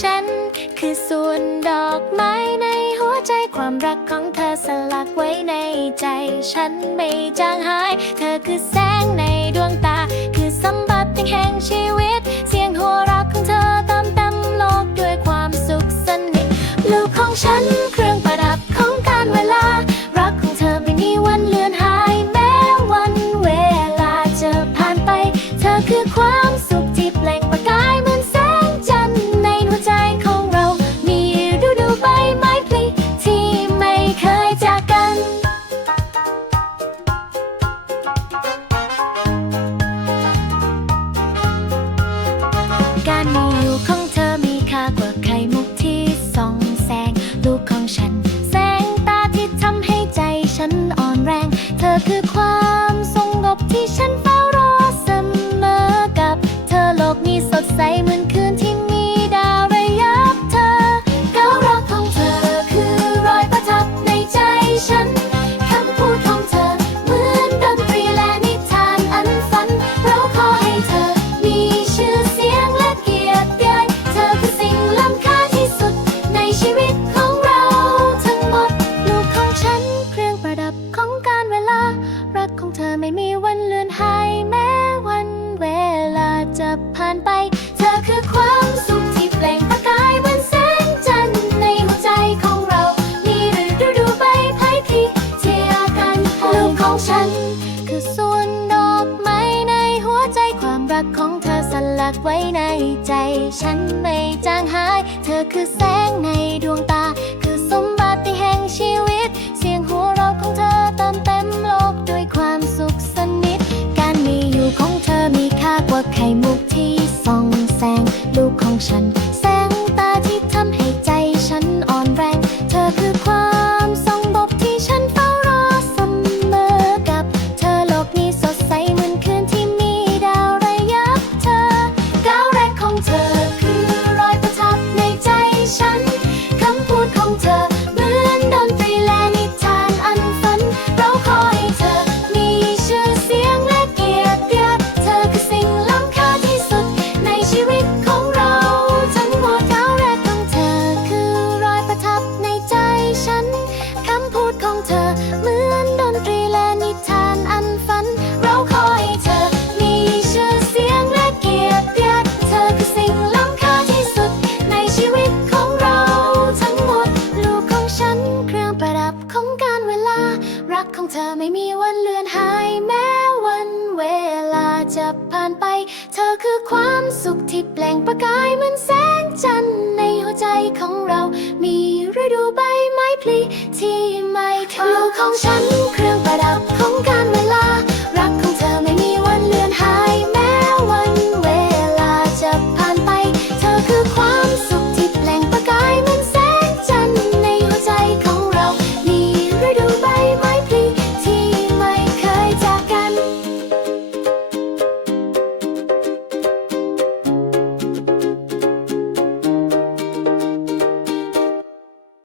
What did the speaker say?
ฉัน คือส่วนดอกไม้ในหัวใจความรักของเธอสลักไว้ในใจ ฉันไม่จางหาย เธอคือแสงในดวงตา คือสมบัติแห่งชีวิต เสียงหัวรักของเธอเติมเต็มโลกด้วยความสุขสนิทลูกของฉัน งานไป เธอคือความสุขที่เปล่งประกายเหมือนแสงจันทร์ในหัวใจของเรา มีฤดูใบไผ่ผลิเทียกันลูกของฉัน คือส่วนดอกไม้ในหัวใจความรักของเธอสลักไว้ในใจ ฉันไม่จางหาย เธอคือแสงในดวงตา คือสมบัติแห่งชีวิต เสียงหัวเราะของเธอเติมเต็มโลกด้วยความสุขสนิท การมีอยู่ของเธอมีค่ากว่าไข่มุกที่ รักของเธอไม่มีวันเลือนหายแม้วันเวลาจะผ่านไป เธอคือความสุขที่เปล่งประกายเหมือนแสงจันทร์ในหัวใจของเรา มีฤดูใบไม้ผลิที่ไม่ทอลูกของฉัน